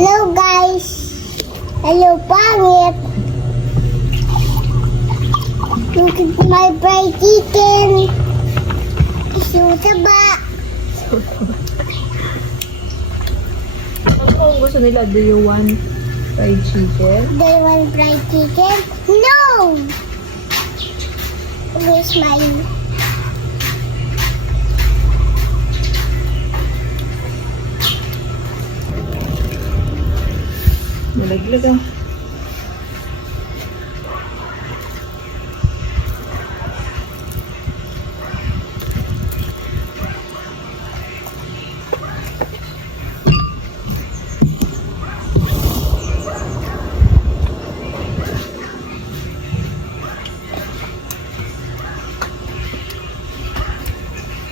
Hello guys! Hello pangit! Look at my fried chicken! Isutaba! Ano kung gusto nila? Do you want fried chicken? Do you want fried chicken? No! Where's my... Nalaglag ah.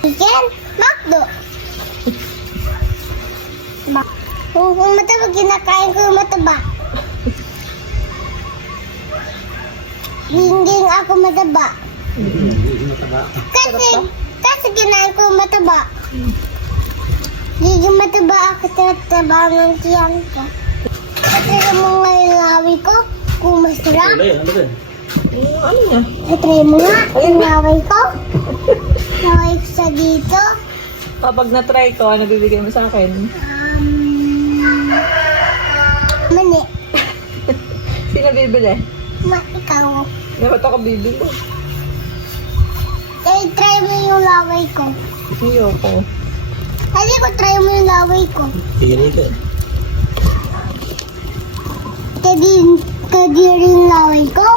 Chicken? Macdo! Kung mataba, kinakain ko yung mataba. Ginging ako mataba. Kasi kinain ko yung mataba. Giging mataba ako sa taba ng tiyan ko. Try mo nga yung lawi ko, kung masarap. Ano niya? Try mo nga yung lawi ko. Lawi ko sa dito. Kapag na-try ko, ano bibigay mo sa akin? Mani. Sino bibili? Ikaw. Dapat ako bibili. Try mo yung laway ko. Ayoko. Hindi ko try mo yung laway ko. Sige dito. Kadi rin yung laway ko.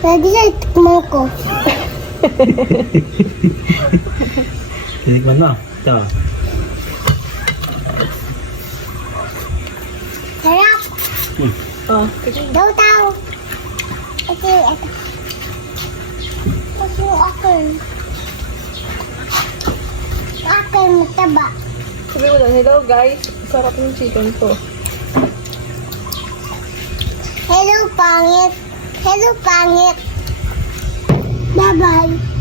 Pwede na itikman ko. Tinikman mo. Ito. Sarap. Oh, kasi Daw. Ito. Tapos yung akin. Akin mataba. sabi mo lang, hello guys, sarap ng chicken ko. Hello, pangit. Hello, pangit. Bye-bye.